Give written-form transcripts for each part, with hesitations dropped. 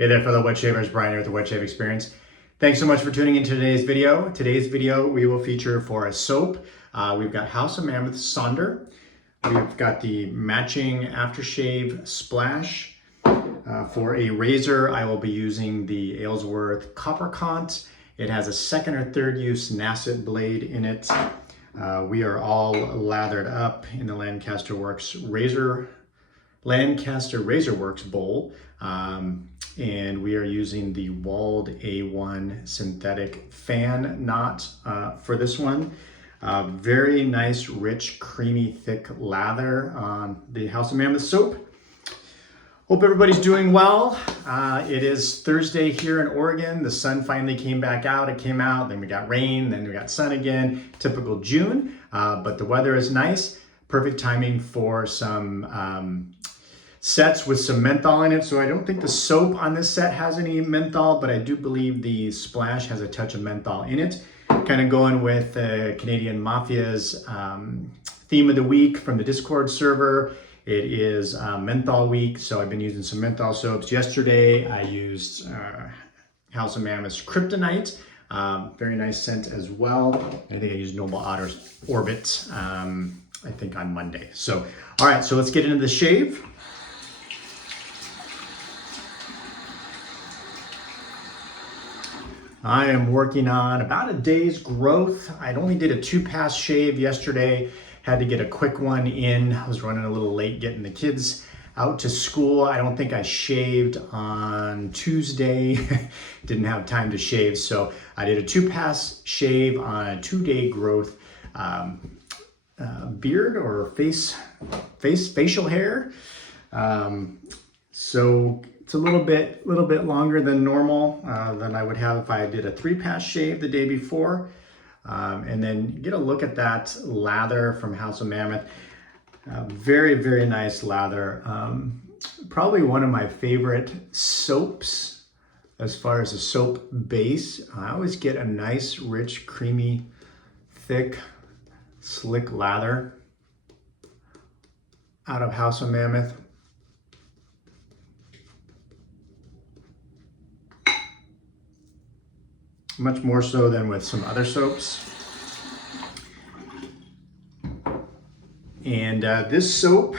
Hey there, fellow wet shavers. Brian here with the Wet Shave Experience. Thanks so much for tuning into today's video. Today's video we will feature for a soap. We've got House of Mammoth Sonder. We've got the matching aftershave splash. For a razor, I will be using the Aylsworth Kopparcant. It has a second or third use Nasset blade in it. We are all lathered up in the Lancaster Razor Works bowl. And we are using the Wald A-1 synthetic fan knot for this one. Very nice, rich, creamy, thick lather on the House of Mammoth soap. Hope everybody's doing well. It is Thursday here in Oregon. The sun finally came back out. It came out, then we got rain, then we got sun again. Typical June, but the weather is nice. Perfect timing for some sets with some menthol in it. So I don't think the soap on this set has any menthol, but I do believe the splash has a touch of menthol in it. Kind of going with Canadian Mafia's theme of the week from the Discord server. It is menthol week, so I've been using some menthol soaps. Yesterday I used House of Mammoth's Kryptonite. Very nice scent as well. I think I used Noble Otter's Orbit, I think on Monday. So, all right, so let's get into the shave. I am working on about a day's growth. I only did a 2-pass shave yesterday. Had to get a quick one in. I was running a little late getting the kids out to school. I don't think I shaved on Tuesday. Didn't have time to shave. So I did a 2-pass shave on a 2-day growth beard or facial hair. So it's a little bit longer than normal than I would have if I did a 3-pass shave the day before. And then get a look at that lather from House of Mammoth. Very, very nice lather. Probably one of my favorite soaps as far as a soap base. I always get a nice, rich, creamy, thick, slick lather out of House of Mammoth. Much more so than with some other soaps. And this soap,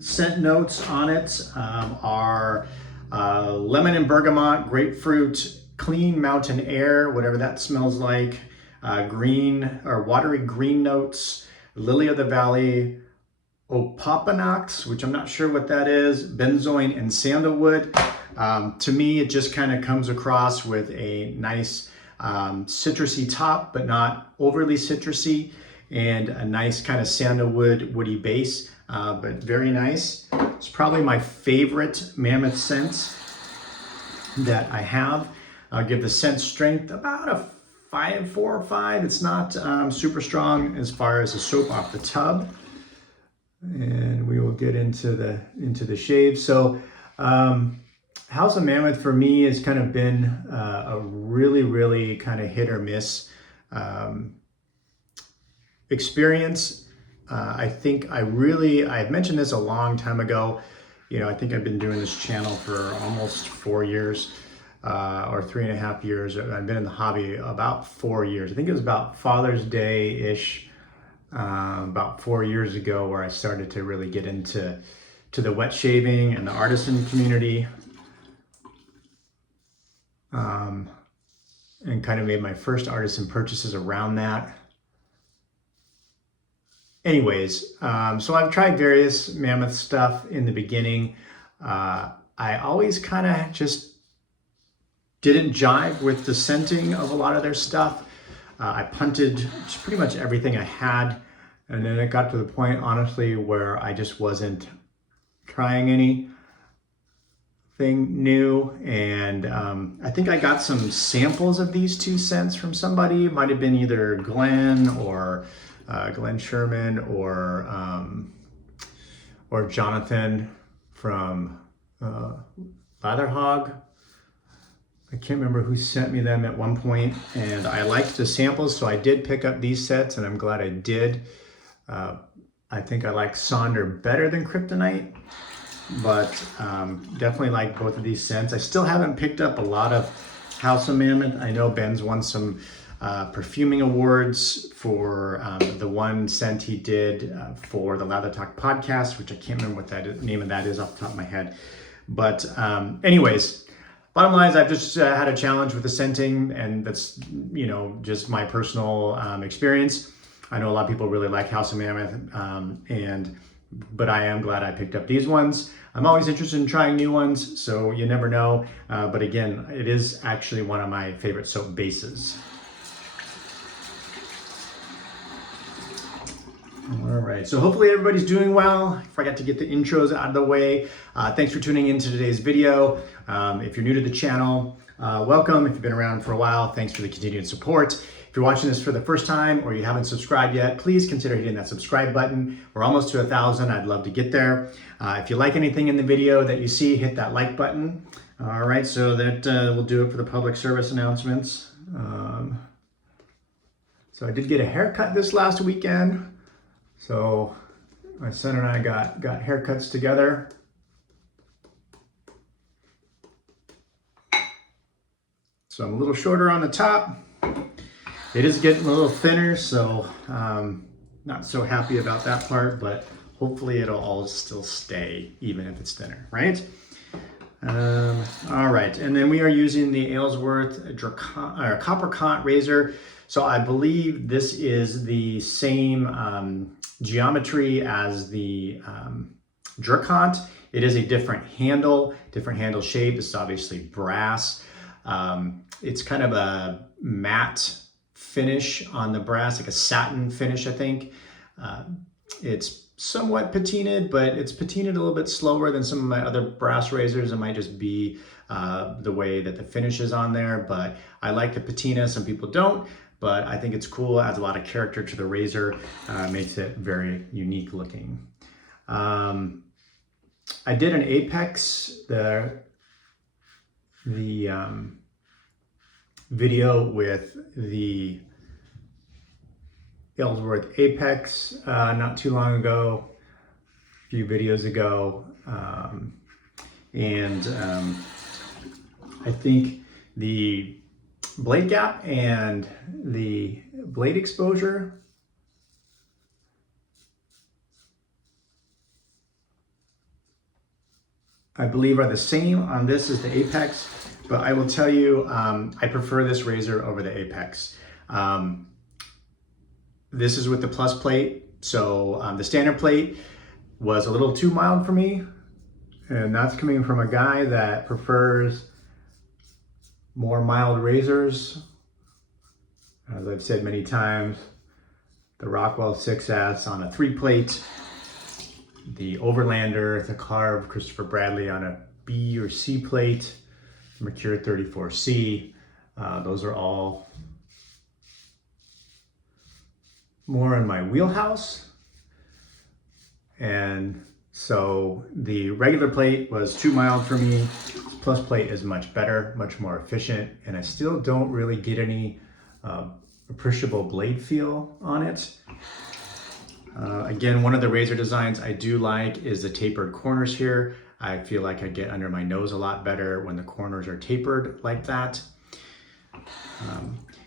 scent notes on it are lemon and bergamot, grapefruit, clean mountain air, whatever that smells like, green or watery green notes, lily of the valley, opopanax, which I'm not sure what that is, benzoin and sandalwood. To me, it just kind of comes across with a nice citrusy top, but not overly citrusy, and a nice kind of sandalwood woody base, but very nice. It's probably my favorite Mammoth scent that I have. I'll give the scent strength about a 4 or 5. It's not super strong as far as the soap off the tub. And we will get into the shave. So House of Mammoth for me has kind of been a really kind of hit or miss experience. I think I've mentioned this a long time ago. You know, I think I've been doing this channel for almost 4 years or 3.5 years. I've been in the hobby about 4 years. I think it was about Father's Day-ish, about 4 years ago, where I started to really get into the wet shaving and the artisan community. And kind of made my first artisan purchases around that. Anyways, so I've tried various Mammoth stuff in the beginning. I always kind of just didn't jive with the scenting of a lot of their stuff. I punted pretty much everything I had, and then it got to the point, honestly, where I just wasn't trying anything new. And I think I got some samples of these 2 scents from somebody. It might have been either Glenn or Glenn Sherman or Jonathan from Latherhog. I can't remember who sent me them at one point, and I liked the samples, so I did pick up these sets, and I'm glad I did. I think I like Sonder better than Kryptonite. but definitely like both of these scents. I still haven't picked up a lot of House of Mammoth. I know Ben's won some perfuming awards for the one scent he did for the Lather Talk podcast, which I can't remember what that name of that is off the top of my head. But anyways, bottom line is I've just had a challenge with the scenting, and that's, you know, just my personal experience. I know a lot of people really like House of Mammoth, but I am glad I picked up these ones. I'm always interested in trying new ones, so you never know. But again, it is actually one of my favorite soap bases. All right, so hopefully everybody's doing well. I forgot to get the intros out of the way. Thanks for tuning in to today's video. If you're new to the channel, welcome. If you've been around for a while, thanks for the continued support. If you're watching this for the first time or you haven't subscribed yet, please consider hitting that subscribe button. We're almost to 1,000. I'd love to get there. If you like anything in the video that you see, hit that like button. All right, so that will do it for the public service announcements. So I did get a haircut this last weekend. So my son and I got haircuts together. So I'm a little shorter on the top. It is getting a little thinner, so not so happy about that part, but hopefully it'll all still stay, even if it's thinner, right? All right, and then we are using the Aylsworth Kopparcant razor. So I believe this is the same geometry as the Dracant. It is a different handle shape. This is obviously brass. It's kind of a matte finish on the brass, like a satin finish, I think. It's somewhat patinaed, but it's patinaed a little bit slower than some of my other brass razors. It might just be the way that the finish is on there, but I like the patina. Some people don't, but I think it's cool. It adds a lot of character to the razor, makes it very unique looking. I did an Apex, the video with the Aylsworth Apex not too long ago, a few videos ago, I think the blade gap and the blade exposure I believe are the same on this as the Apex, but I will tell you, I prefer this razor over the Apex. This is with the plus plate, so the standard plate was a little too mild for me, and that's coming from a guy that prefers more mild razors. As I've said many times, the Rockwell 6S on a 3-plate, the Overlander, the carved Christopher Bradley on a B or C plate, Mercure 34C. Those are all more in my wheelhouse. And so the regular plate was too mild for me. Plus plate is much better, much more efficient, and I still don't really get any appreciable blade feel on it. Again, one of the razor designs I do like is the tapered corners here. I feel like I get under my nose a lot better when the corners are tapered like that.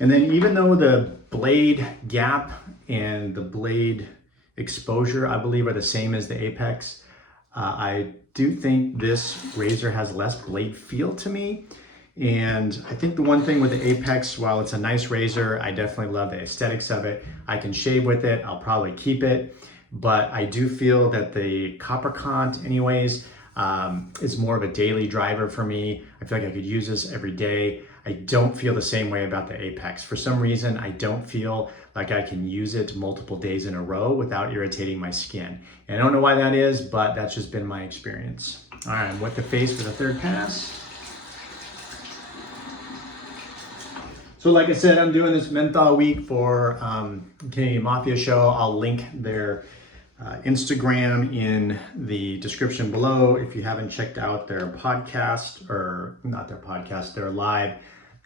And then even though the blade gap and the blade exposure, I believe, are the same as the Apex, I do think this razor has less blade feel to me. And I think the one thing with the Apex, while it's a nice razor, I definitely love the aesthetics of it. I can shave with it, I'll probably keep it, but I do feel that the Kopparcant anyways is more of a daily driver for me. I feel like I could use this every day. I don't feel the same way about the Apex. For some reason, I don't feel like I can use it multiple days in a row without irritating my skin. And I don't know why that is, but that's just been my experience. All right, wet the face for the third pass. So like I said, I'm doing this menthol week for Canadian Mafia Show. I'll link their Instagram in the description below. If you haven't checked out their podcast, or not their podcast, their live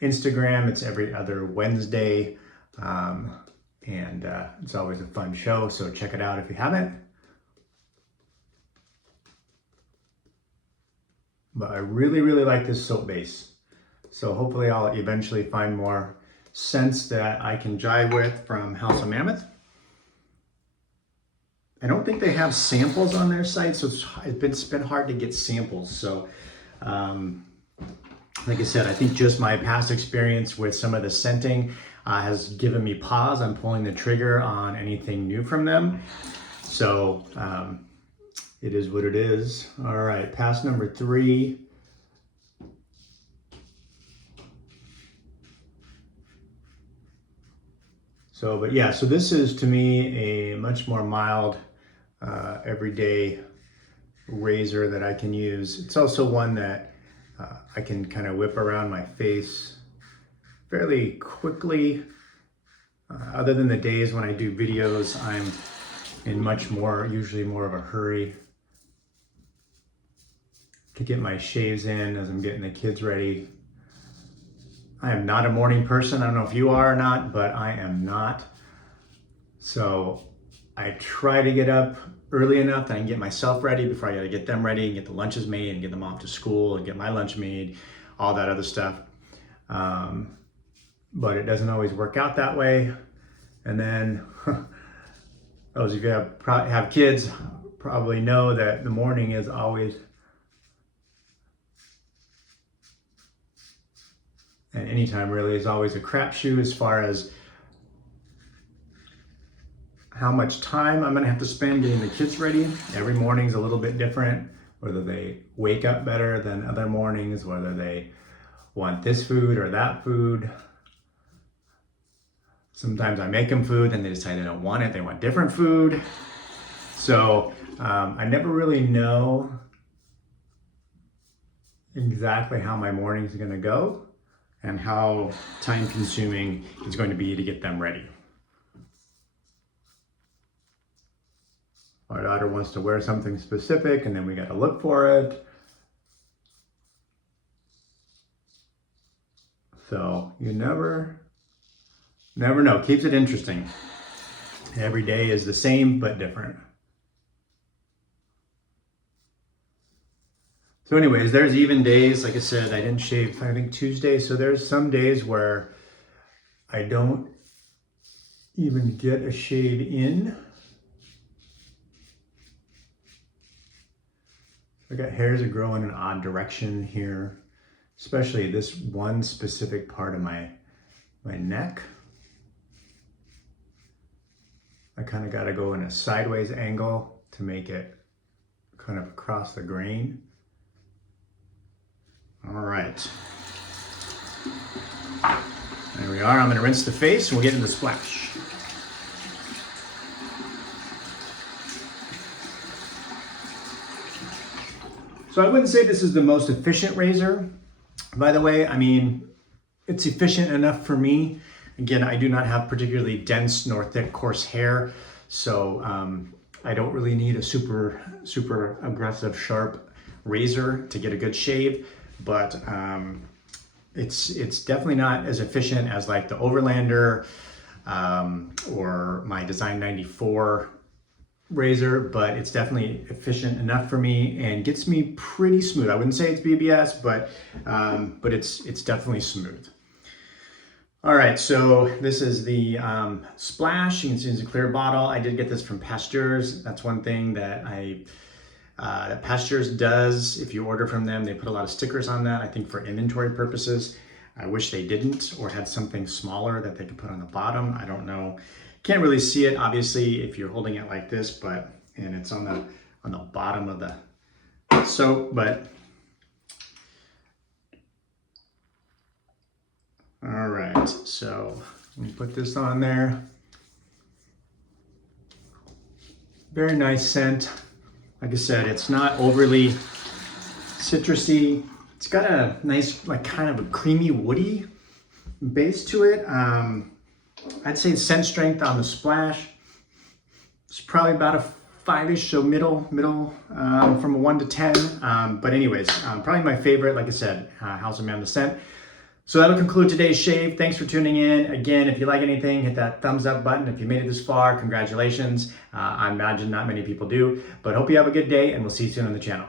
Instagram, it's every other Wednesday. And it's always a fun show, so check it out if you haven't. but I really, really like this soap base. So hopefully I'll eventually find more scents that I can jive with from House of Mammoth. I don't think they have samples on their site, so it's been hard to get samples. So like I said, I think just my past experience with some of the scenting has given me pause on pulling the trigger on anything new from them. So it is what it is. All right, pass number 3. So, but yeah, so this is to me a much more mild, everyday razor that I can use. It's also one that I can kind of whip around my face fairly quickly. Other than the days when I do videos, I'm in usually more of a hurry to get my shaves in as I'm getting the kids ready. I am not a morning person. I don't know if you are or not, but I am not. So I try to get up early enough that I can get myself ready before I gotta get them ready and get the lunches made and get them off to school and get my lunch made, all that other stuff. But it doesn't always work out that way. And then those of you who have kids probably know that the morning is always, and anytime really, is always a crapshoot as far as how much time I'm gonna have to spend getting the kids ready. Every morning's a little bit different, whether they wake up better than other mornings, whether they want this food or that food. Sometimes I make them food, then they decide they don't want it, they want different food. So I never really know exactly how my morning's gonna go and how time consuming it's going to be to get them ready. My daughter wants to wear something specific and then we gotta look for it. So you never know. Keeps it interesting. Every day is the same but different. So anyways, there's even days, like I said, I didn't shave, I think Tuesday. So there's some days where I don't even get a shave in. I got hairs that grow in an odd direction here, especially this one specific part of my neck. I kind of got to go in a sideways angle to make it kind of across the grain. All right. There we are. I'm going to rinse the face and we'll get into the splash. So I wouldn't say this is the most efficient razor. By the way, I mean, it's efficient enough for me. Again, I do not have particularly dense nor thick, coarse hair, so I don't really need a super aggressive, sharp razor to get a good shave, but it's definitely not as efficient as like the Overlander or my Design 94 razor, but it's definitely efficient enough for me and gets me pretty smooth. I wouldn't say it's BBS, but it's definitely smooth. All right, so this is the Splash. You can see it's a clear bottle. I did get this from Pasteurs. That's one thing that that Pasteurs does. If you order from them, they put a lot of stickers on that, I think for inventory purposes. I wish they didn't, or had something smaller that they could put on the bottom. I don't know. Can't really see it, obviously, if you're holding it like this, and it's on the bottom of the soap, but all right, so let me put this on there. Very nice scent. Like I said, it's not overly citrusy. It's got a nice, like kind of a creamy, woody base to it. I'd say scent strength on the Splash is probably about a 5-ish, so middle from a 1 to 10. But anyways, probably my favorite, like I said, House of Mammoth scent. So that'll conclude today's shave. Thanks for tuning in. Again, if you like anything, hit that thumbs up button. If you made it this far, congratulations. I imagine not many people do, but hope you have a good day and we'll see you soon on the channel.